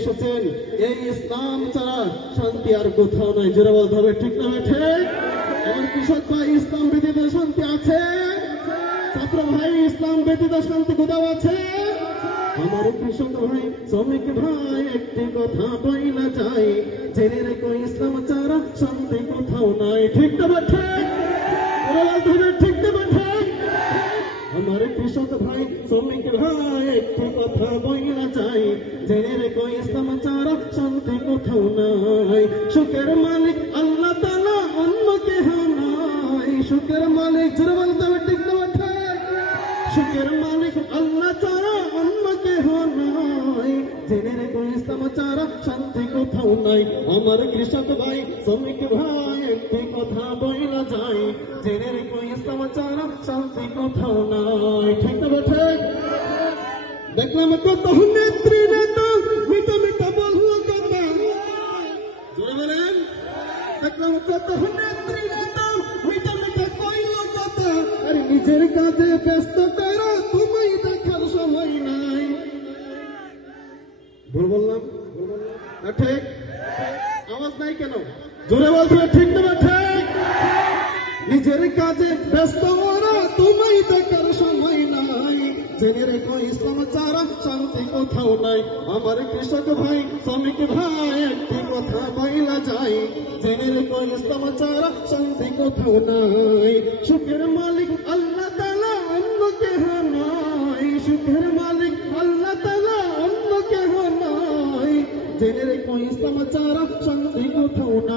এসেছেন। এই ইসলাম ছাড়া শান্তি আর কোথাও নাই। জোরে বলতে হবে, ঠিক না ঠিক? আমার কৃষক ভাই, ইসলাম ব্যতীত শান্তি আছে? ছাত্র ভাই, ইসলাম ব্যতীত শান্তি কোথাও আছে? আমার কৃষক ভাই, শ্রমিক ভাই, একটি কথা বই না চাই। জেনে রেখো, ইসলাম ছাড়া শান্তি কোথাও নাই। ঠিক না বা ঠিক? ওরা বলতে হবে ঠিক না বা ঠিক? কৃষক ভাই একটি কথা বই না চাই জেনে ইসলাম ছাড়া শান্তি কোথাও নাই। সুখের মালিক আল্লাহ তালা অন্য কেহ নাই সুখের মালিক জোরে বলতে ঠিক সুখের মালিক আল্লাহ ছাড়া অন্য কেহ নাই জেনে ইসলাম ছাড়া শান্তি কোথাও নাই। আমার কৃষক ভাই, শ্রমিক ভাই, একটি কথা বইলা যায়, জেনে ঠিক না ঠিক দেখলাম কত নেত্রী নেতা বলল কথা বলেন। দেখলাম কত নেত্রী নেতা কইল কথা। আর নিজের কাজে ব্যস্ত করো তুমি দেখার সময় নাই। ভুল বললাম? না ঠিক। আওয়াজ নাই কেন? জোরে হবে, ঠিক না নিজের কাজে ব্যস্ত ওরা তুমি দেখার সময় নাই। জেনে রেখো, ইসলাম শান্তি কোথাও নাই। আমার কৃষক ভাই, শ্রমিক ভাই, একটি কথা বইলা যায়। জেনে রেখো, ইসলাম শান্তি কোথাও নাই। সুখের মালিক আল্লাহ তালা অন্য কেহ নাই। সুখের মালিক আল্লাহ তালা অন্য কেহ নাই। জেনে রেখো, ইসলাম শান্তি কোথাও নাই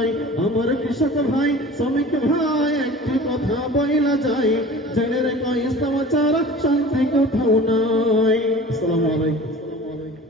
আমার কৃষক ভাই? শ্রমিক ভাই, একটি কথা বইলা যাই। জেনে রেখো ইসলামাচার শান্তি কোথাও নাই। আসসালামু আলাইকুম।